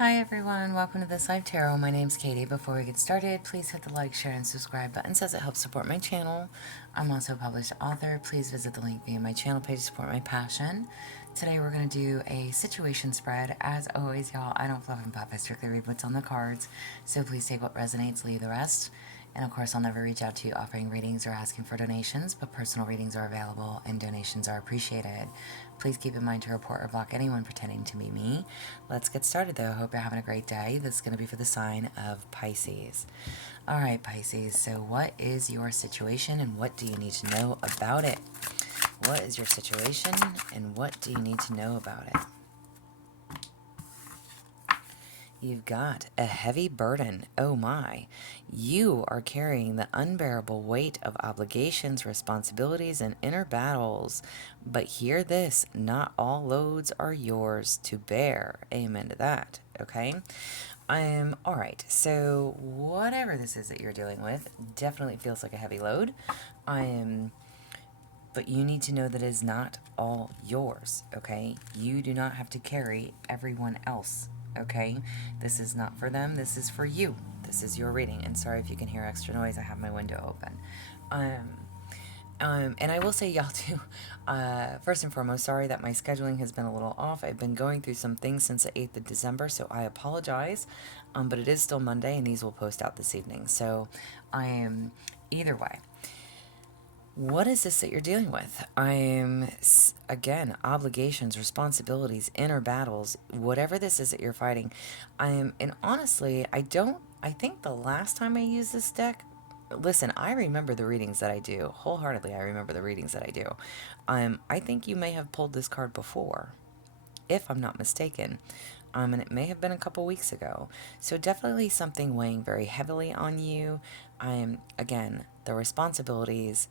Hi everyone, welcome to this live tarot. My name's Katie. Before we get started, please hit the like, share, and subscribe buttons as it helps support my channel. I'm also a published author. Please visit the link via my channel page to support my passion. Today we're going to do a situation spread. As always, y'all, I don't fluff and puff. I strictly read what's on the cards. So please take what resonates, leave the rest. And of course, I'll never reach out to you offering readings or asking for donations, but personal readings are available and donations are appreciated. Please keep in mind to report or block anyone pretending to be me. Let's get started though. Hope you're having a great day. This is going to be for the sign of Pisces. All right, Pisces. So what is your situation and what do you need to know about it? What is your situation and what do you need to know about it? You've got a heavy burden. Oh my. You are carrying the unbearable weight of obligations, responsibilities, and inner battles. But hear this, not all loads are yours to bear. Amen to that. Okay? All right. So whatever this is that you're dealing with definitely feels like a heavy load. But you need to know that it is not all yours, okay? You do not have to carry everyone else, okay? This is not for them. This is for you. This is your reading. And sorry if you can hear extra noise. I have my window open. And I will say, y'all, too, first and foremost, sorry that my scheduling has been a little off. I've been going through some things since the 8th of December, so I apologize. But it is still Monday, and these will post out this evening. So either way. What is this that you're dealing with? Again, obligations, responsibilities, inner battles, whatever this is that you're fighting. And honestly, I think the last time I used this deck, listen, I remember the readings that I do. Wholeheartedly, I remember the readings that I do. I think you may have pulled this card before, if I'm not mistaken. And it may have been a couple weeks ago. So definitely something weighing very heavily on you. Again, the responsibilities,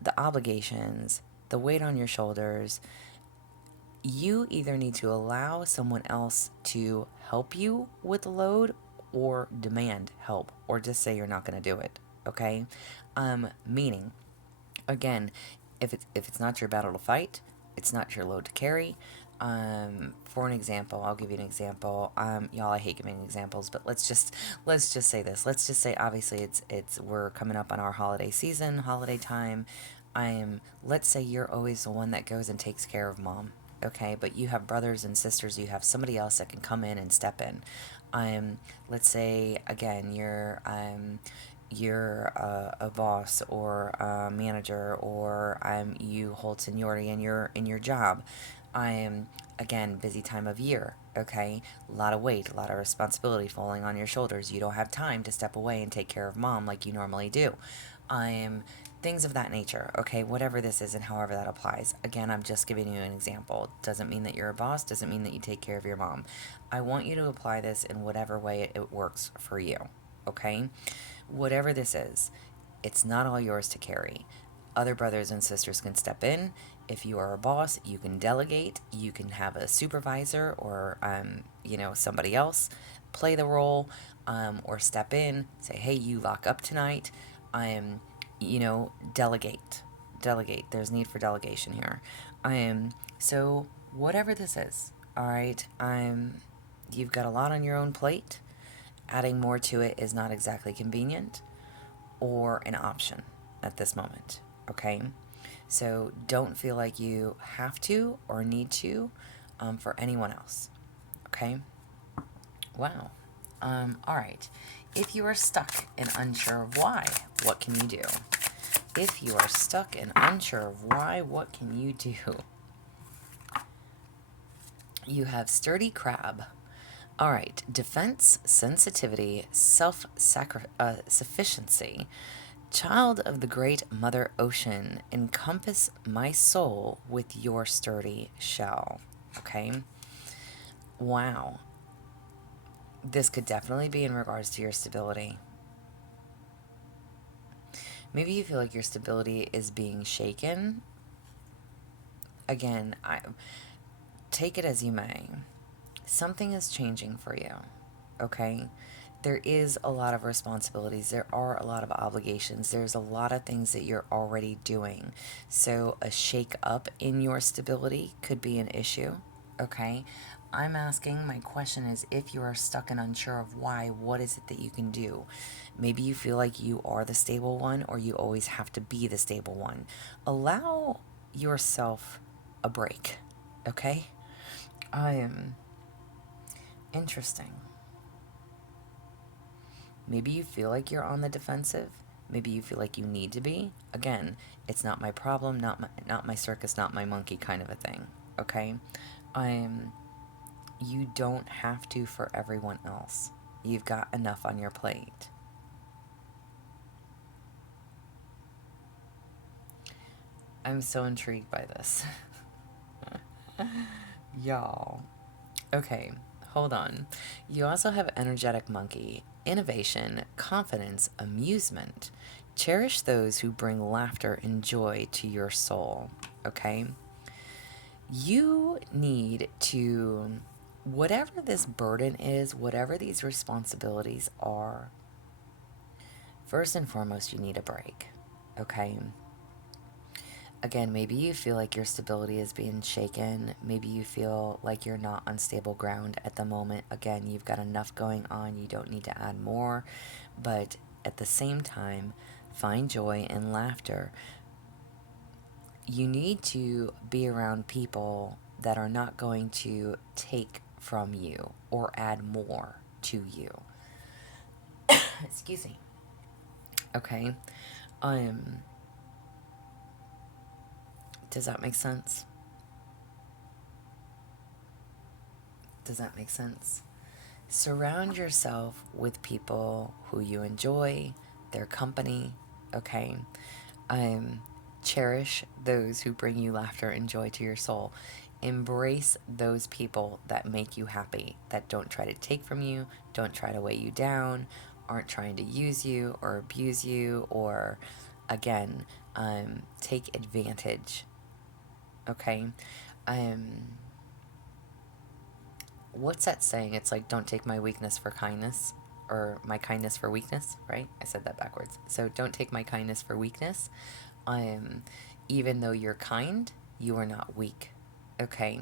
the obligations, the weight on your shoulders. You either need to allow someone else to help you with the load or demand help or just say you're not going to do it, okay? Meaning, again, if it's not your battle to fight, it's not your load to carry. For an example, I'll give you an example. Y'all, I hate giving examples, but let's just say this. Let's just say, obviously, we're coming up on our holiday season, holiday time. Let's say you're always the one that goes and takes care of mom, okay? But you have brothers and sisters. You have somebody else that can come in and step in. Let's say again, you're a boss or a manager, or you hold seniority in your job. Again, busy time of year, okay? A lot of weight, a lot of responsibility falling on your shoulders. You don't have time to step away and take care of mom like you normally do. Things of that nature, okay? Whatever this is and however that applies. Again, I'm just giving you an example. Doesn't mean that you're a boss, doesn't mean that you take care of your mom. I want you to apply this in whatever way it works for you, okay? Whatever this is, it's not all yours to carry. Other brothers and sisters can step in. If you are a boss, you can delegate. You can have a supervisor or, somebody else play the role, or step in, say, hey, you lock up tonight. Delegate. Delegate. There's need for delegation here. So whatever this is, all right, you've got a lot on your own plate. Adding more to it is not exactly convenient or an option at this moment, okay? So don't feel like you have to or need to for anyone else, okay? Wow. All right. If you are stuck and unsure of why, what can you do? If you are stuck and unsure of why, what can you do? You have sturdy crab. All right, defense, sensitivity, self-sufficiency, child of the great Mother Ocean, encompass my soul with your sturdy shell. Okay? Wow. This could definitely be in regards to your stability. Maybe you feel like your stability is being shaken. Again, take it as you may. Something is changing for you, okay? There is a lot of responsibilities. There are a lot of obligations. There's a lot of things that you're already doing. So a shake up in your stability could be an issue, okay? I'm asking, my question is, if you are stuck and unsure of why, what is it that you can do? Maybe you feel like you are the stable one, or you always have to be the stable one. Allow yourself a break, okay? Interesting. Maybe you feel like you're on the defensive. Maybe you feel like you need to be. Again, it's not my problem, not my circus, not my monkey kind of a thing. Okay? I'm You don't have to for everyone else. You've got enough on your plate. I'm so intrigued by this. Y'all. Okay, hold on. You also have energetic monkey, innovation, confidence, amusement. Cherish those who bring laughter and joy to your soul. Okay? You need to, whatever this burden is, whatever these responsibilities are, first and foremost, you need a break. Okay? Again, maybe you feel like your stability is being shaken. Maybe you feel like you're not on stable ground at the moment. Again, you've got enough going on. You don't need to add more. But at the same time, find joy and laughter. You need to be around people that are not going to take from you or add more to you. Excuse me. Okay. Um, does that make sense? Does that make sense? Surround yourself with people who you enjoy, their company, okay? Cherish those who bring you laughter and joy to your soul. Embrace those people that make you happy, that don't try to take from you, don't try to weigh you down, aren't trying to use you or abuse you or, again, take advantage, okay? Um, what's that saying? It's like, don't take my weakness for kindness, or my kindness for weakness, right? I said that backwards. So don't take my kindness for weakness. Um, Even though you're kind, you are not weak. Okay.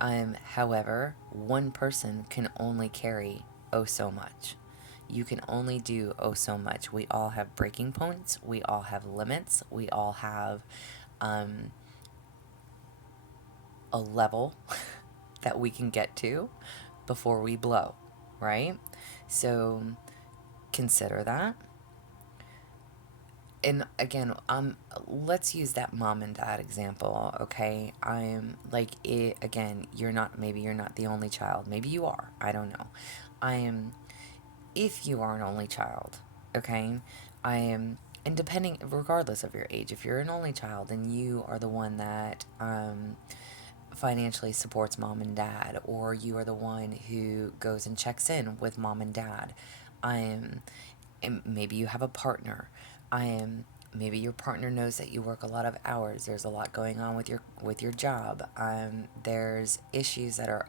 However, one person can only carry oh so much. You can only do oh so much. We all have breaking points. We all have limits. We all have um, a level that we can get to before we blow, right? So consider that. And again, let's use that mom and dad example, okay? I'm like, it, again, maybe you're not the only child. Maybe you are. I don't know. I am, if you are an only child, okay? I am, and depending, regardless of your age, if you're an only child and you are the one that, financially supports mom and dad, or you are the one who goes and checks in with mom and dad. And maybe you have a partner. Maybe your partner knows that you work a lot of hours. There's a lot going on with your job. There's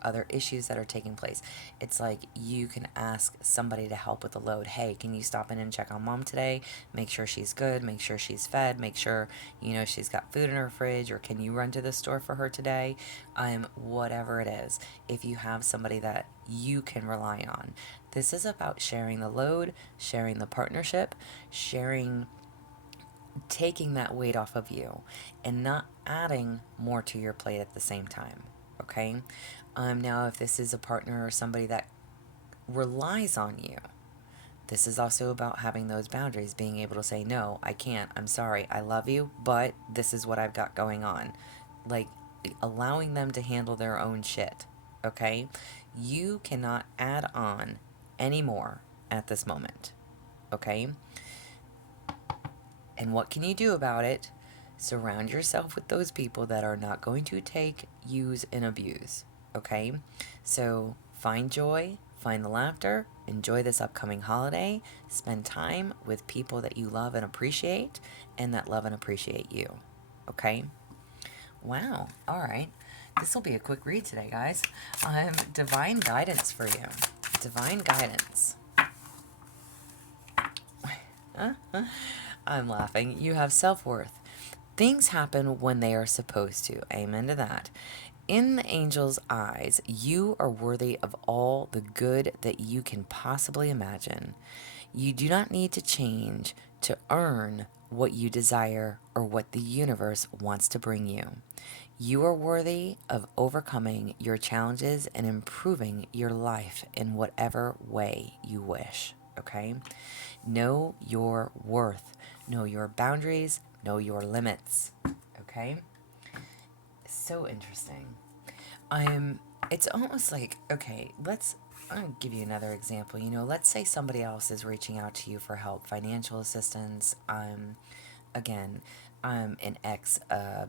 other issues that are taking place. It's like you can ask somebody to help with the load. Hey, can you stop in and check on mom today? Make sure she's good. Make sure she's fed. Make sure she's got food in her fridge. Or can you run to the store for her today? Whatever it is. If you have somebody that you can rely on, this is about sharing the load, sharing the partnership, taking that weight off of you, and not adding more to your plate at the same time. Okay? Now, if this is a partner or somebody that relies on you, this is also about having those boundaries, being able to say, no, I can't, I'm sorry, I love you, but this is what I've got going on. Like, allowing them to handle their own shit. Okay? You cannot add on anymore at this moment. Okay? And what can you do about it? Surround yourself with those people that are not going to take, use, and abuse. Okay? So find joy, find the laughter, enjoy this upcoming holiday, spend time with people that you love and appreciate, and that love and appreciate you. Okay? Wow. All right. This will be a quick read today, guys. Divine guidance for you. Divine guidance. I'm laughing. You have self-worth. Things happen when they are supposed to. Amen to that. In the angel's eyes, you are worthy of all the good that you can possibly imagine. You do not need to change to earn what you desire or what the universe wants to bring you. You are worthy of overcoming your challenges and improving your life in whatever way you wish. Okay? Know your worth, know your boundaries, know your limits. Okay? So interesting. It's almost like, okay, I'll give you another example. Let's say somebody else is reaching out to you for help, financial assistance. Again, I'm an ex,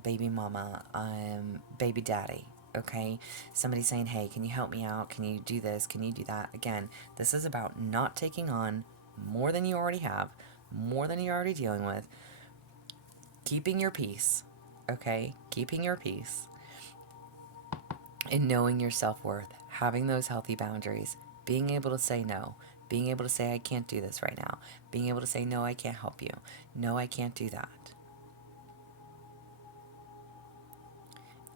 baby mama, I'm baby daddy. Okay, somebody saying, hey, can you help me out? Can you do this? Can you do that? Again, this is about not taking on more than you already have, more than you're already dealing with, keeping your peace. Okay, keeping your peace and knowing your self-worth, having those healthy boundaries, being able to say no, being able to say I can't do this right now, being able to say no, I can't help you, no, I can't do that,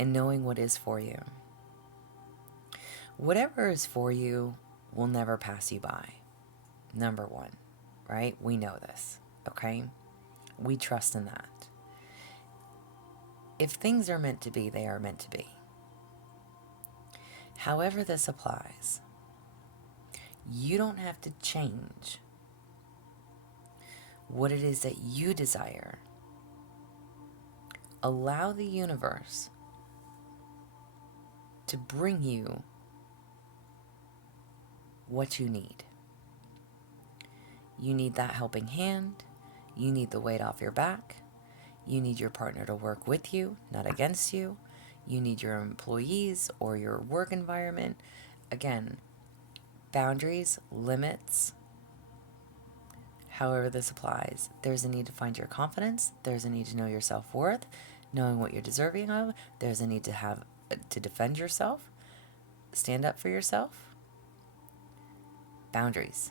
and knowing what is for you. Whatever is for you will never pass you by. Number one, right? We know this, okay? We trust in that. If things are meant to be, they are meant to be. However this applies, you don't have to change what it is that you desire. Allow the universe to bring you what you need. You need that helping hand. You need the weight off your back. You need your partner to work with you, not against you. You need your employees or your work environment. Again, boundaries, limits, however this applies. There's a need to find your confidence. There's a need to know your self-worth, knowing what you're deserving of. There's a need to defend yourself, stand up for yourself. Boundaries.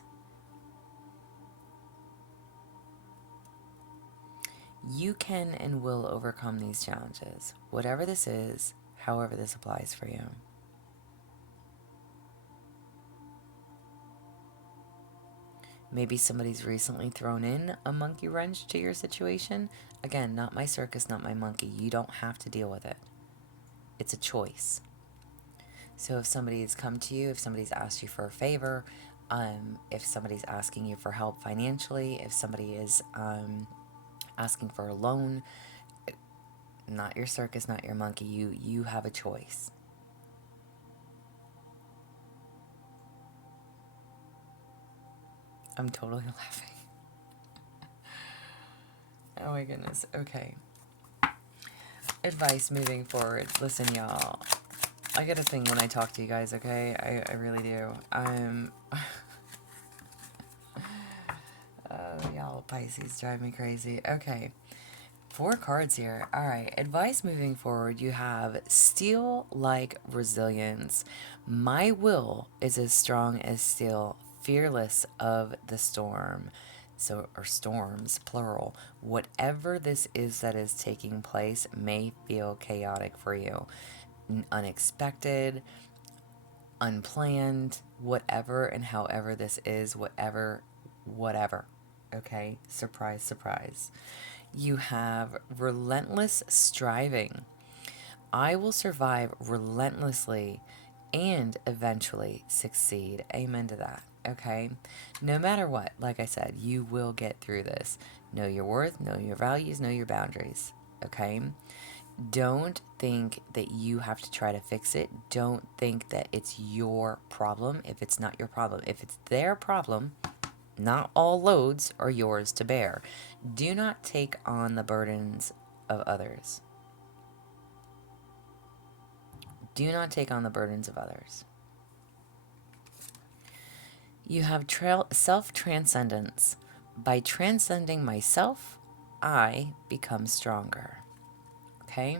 You can and will overcome these challenges, whatever this is, however this applies for you. Maybe somebody's recently thrown in a monkey wrench to your situation. Again, not my circus, not my monkey. You don't have to deal with it. It's a choice. So if somebody's come to you, if somebody's asked you for a favor, if somebody's asking you for help financially, if somebody is asking for a loan, not your circus, not your monkey. You have a choice. I'm totally laughing. Oh my goodness. Okay. Advice moving forward. Listen, y'all. I get a thing when I talk to you guys, okay? I really do. Oh, y'all, Pisces drive me crazy. Okay. 4 cards here. All right. Advice moving forward. You have steel-like resilience. My will is as strong as steel, fearless of the storm. So, or storms, plural. Whatever this is that is taking place may feel chaotic for you. Unexpected, unplanned, whatever and however this is, whatever. Okay? Surprise, surprise. You have relentless striving. I will survive relentlessly and eventually succeed. Amen to that. Okay? No matter what, like I said, you will get through this. Know your worth, know your values, know your boundaries. Okay? Don't think that you have to try to fix it. Don't think that it's your problem if it's not your problem. If it's their problem, not all loads are yours to bear. Do not take on the burdens of others. Do not take on the burdens of others. You have self-transcendence. By transcending myself, I become stronger. Okay?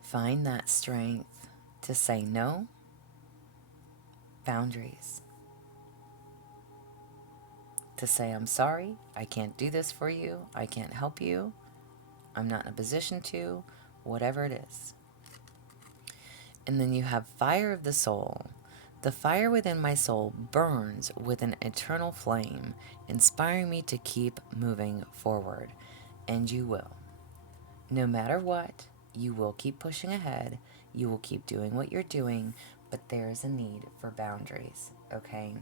Find that strength to say no. Boundaries. To say, I'm sorry, I can't do this for you, I can't help you, I'm not in a position to, whatever it is. And then you have fire of the soul. The fire within my soul burns with an eternal flame, inspiring me to keep moving forward. And you will. No matter what, you will keep pushing ahead. You will keep doing what you're doing, but there is a need for boundaries, okay?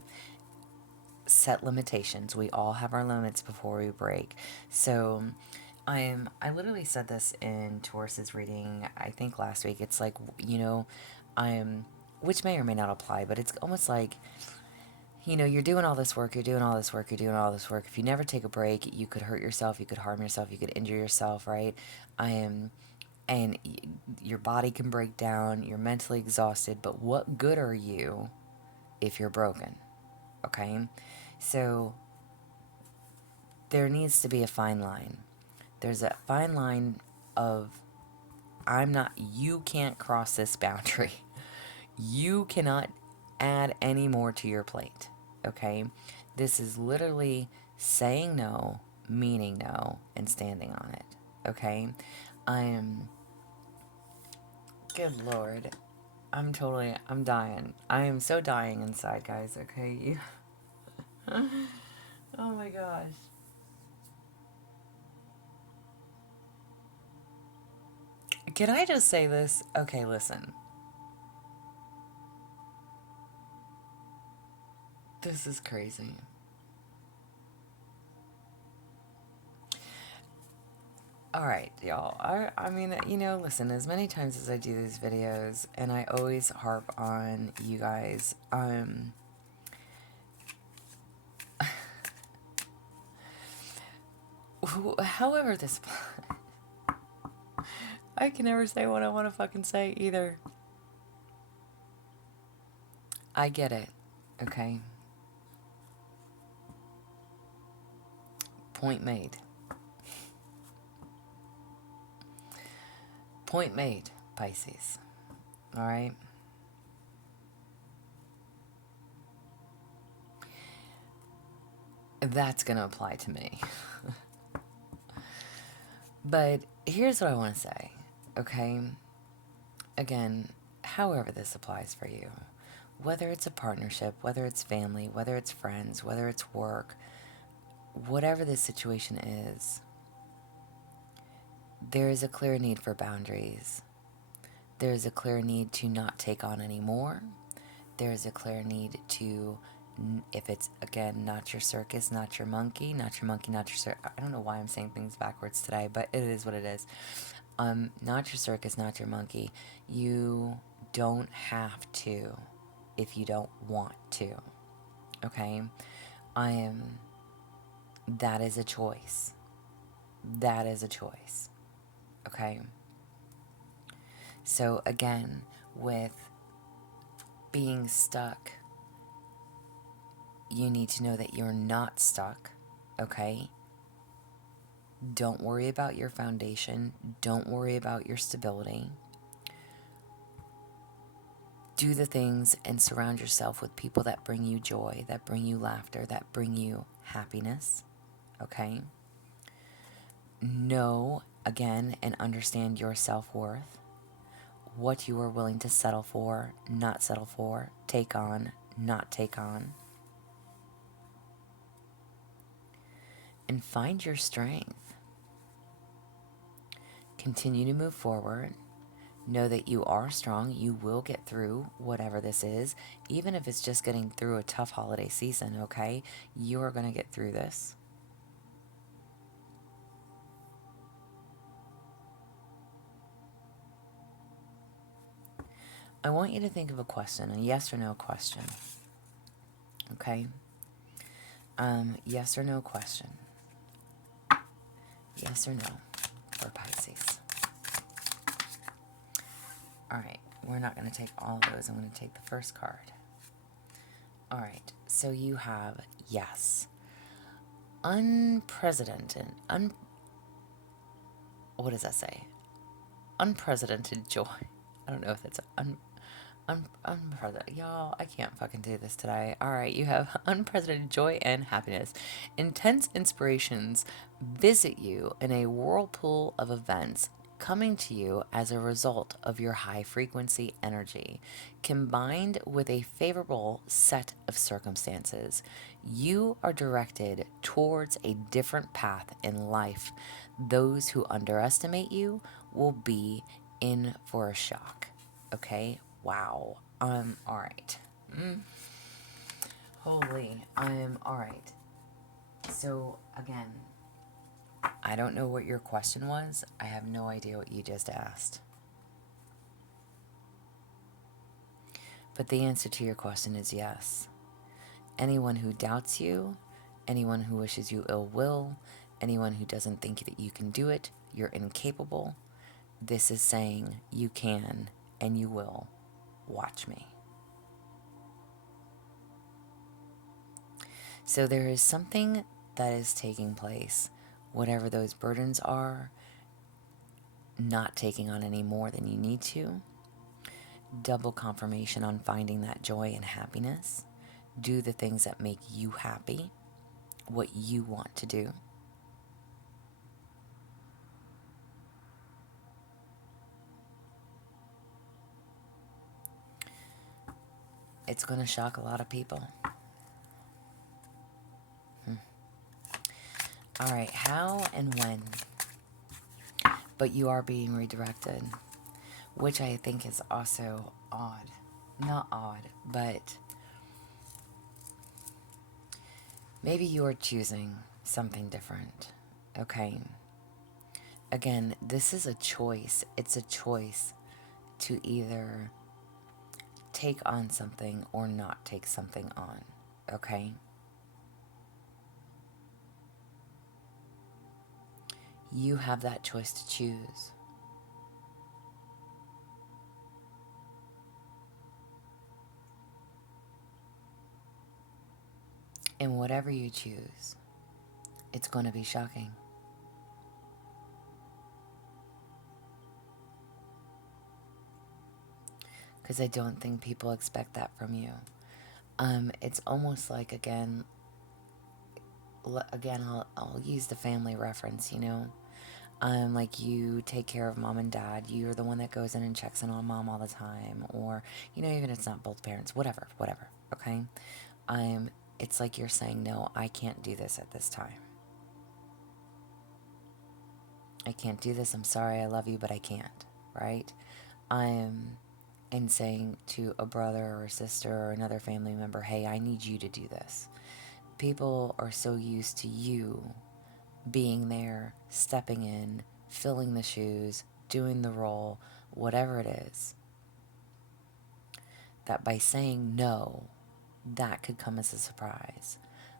Set limitations. We all have our limits before we break. So I literally said this in Taurus's reading, I think last week. It's like, I'm which may or may not apply, but it's almost like, you're doing all this work, you're doing all this work, you're doing all this work. If you never take a break, you could hurt yourself, you could harm yourself, you could injure yourself, right? I am and your body can break down, you're mentally exhausted, but what good are you if you're broken? Okay? So there needs to be a fine line. There's a fine line of you can't cross this boundary. You cannot add any more to your plate. Okay? This is literally saying no, meaning no, and standing on it. Okay? Good Lord. I'm dying. I am so dying inside, guys, okay? Oh my gosh. Can I just say this? Okay, listen. This is crazy. All right, y'all. I mean, listen, as many times as I do these videos, and I always harp on you guys, however this, I can never say what I want to fucking say either. I get it, okay? Point made. Point made, Pisces. All right? That's going to apply to me. But here's what I want to say, okay? Again, however this applies for you, whether it's a partnership, whether it's family, whether it's friends, whether it's work, whatever the situation is, there is a clear need for boundaries. There is a clear need to not take on any more. There is a clear need to, if it's, again, not your circus, not your monkey, not your monkey, not your circus. I don't know why I'm saying things backwards today, but it is what it is. Not your circus, not your monkey. You don't have to if you don't want to. Okay? That is a choice. That is a choice. Okay? So again, with being stuck, you need to know that you're not stuck. Okay? Don't worry about your foundation. Don't worry about your stability. Do the things and surround yourself with people that bring you joy, that bring you laughter, that bring you happiness. Okay? Know, again, and understand your self-worth. What you are willing to settle for, not settle for, take on, not take on. And find your strength. Continue to move forward. Know that you are strong. You will get through whatever this is, even if it's just getting through a tough holiday season, okay? You are going to get through this. I want you to think of a question, a yes or no question. Okay? Yes or no question. Yes or no for Pisces. Alright, we're not going to take all of those. I'm going to take the first card. Alright, so you have yes. Unprecedented. What does that say? Unprecedented joy. I don't know if that's unprecedented. Y'all, I can't fucking do this today. Alright, you have unprecedented joy and happiness. Intense inspirations visit you in a whirlpool of events, coming to you as a result of your high frequency energy, combined with a favorable set of circumstances. You are directed towards a different path in life. Those who underestimate you will be in for a shock. Okay? Wow. All right. Holy. All right. So, again, I don't know what your question was. I have no idea what you just asked. But the answer to your question is yes. Anyone who doubts you, anyone who wishes you ill will, anyone who doesn't think that you can do it, you're incapable, this is saying you can and you will. Watch me. So there is something that is taking place, whatever those burdens are, not taking on any more than you need to. Double confirmation on finding that joy and happiness. Do the things that make you happy, what you want to do. It's going to shock a lot of people. All right, how and when? But you are being redirected, which I think is also odd. Not odd, but maybe you are choosing something different. Okay. Again, this is a choice. It's a choice to either take on something or not take something on. Okay? You have that choice to choose. And whatever you choose, it's going to be shocking. Because I don't think people expect that from you. It's almost like, again, I'll use the family reference, you know? Like you take care of mom and dad, you're the one that goes in and checks in on mom all the time, or, you know, even if it's not both parents, whatever, okay? It's like you're saying, no, I can't do this at this time. I can't do this, I'm sorry, I love you, but I can't, right? And saying to a brother or sister or another family member, hey, I need you to do this. People are so used to you being there, stepping in, filling the shoes, doing the role, whatever it is, that by saying no, that could come as a surprise.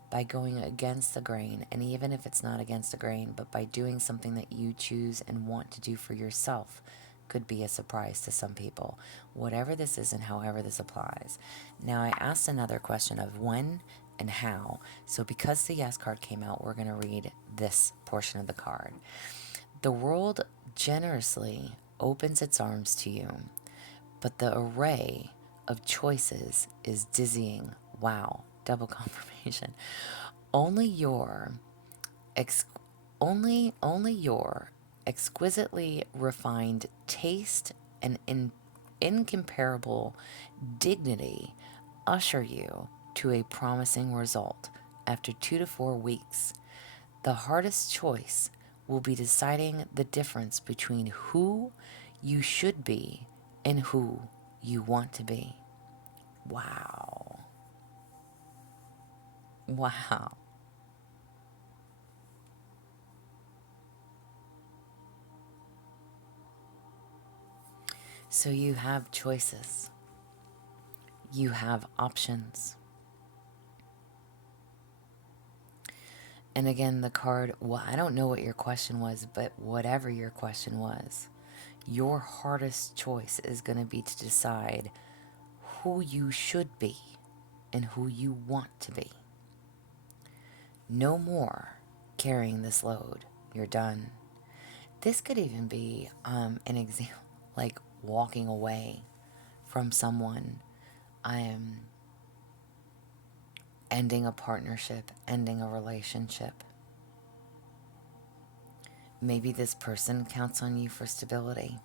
By going against the grain, and even if it's not against the grain, but by doing something that you choose and want to do for yourself, could be a surprise to some people. Whatever this is and however this applies. Now, I asked another question of when and how. So because the yes card came out, we're going to read this portion of the card. The world generously opens its arms to you, but the array of choices is dizzying. Wow, double confirmation. Only your only your exquisitely refined taste and incomparable dignity usher you to a promising result. After 2 to 4 weeks, the hardest choice will be deciding the difference between who you should be and who you want to be. Wow. Wow. So you have choices. You have options. And again, the card, well, I don't know what your question was, but whatever your question was, your hardest choice is going to be to decide who you should be and who you want to be. No more carrying this load. You're done. This could even be an example, like walking away from someone. Ending a partnership, ending a relationship. Maybe this person counts on you for stability.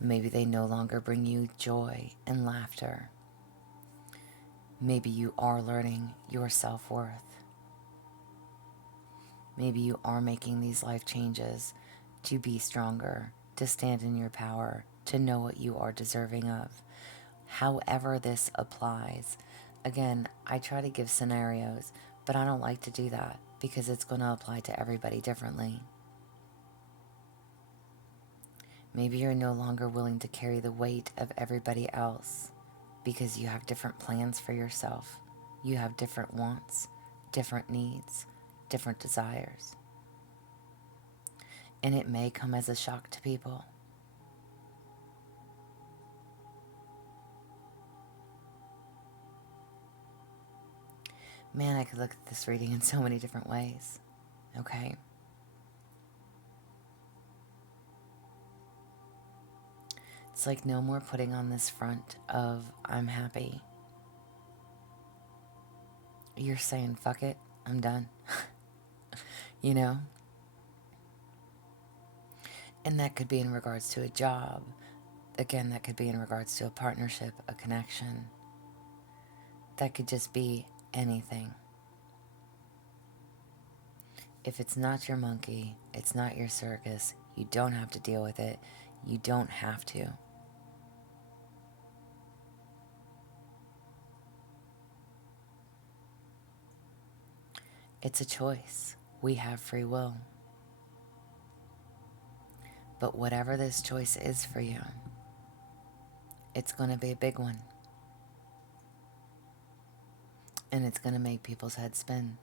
Maybe they no longer bring you joy and laughter. Maybe you are learning your self-worth. Maybe you are making these life changes to be stronger, to stand in your power, to know what you are deserving of. However this applies. Again, I try to give scenarios, but I don't like to do that because it's going to apply to everybody differently. Maybe you're no longer willing to carry the weight of everybody else because you have different plans for yourself. You have different wants, different needs, different desires. And it may come as a shock to people. Man, I could look at this reading in so many different ways. Okay? It's like no more putting on this front of, I'm happy. You're saying, fuck it, I'm done. You know? And that could be in regards to a job. Again, that could be in regards to a partnership, a connection. That could just be anything. If it's not your monkey, it's not your circus, you don't have to deal with it. You don't have to. It's a choice. We have free will. But whatever this choice is for you, it's going to be a big one. And it's going to make people's heads spin.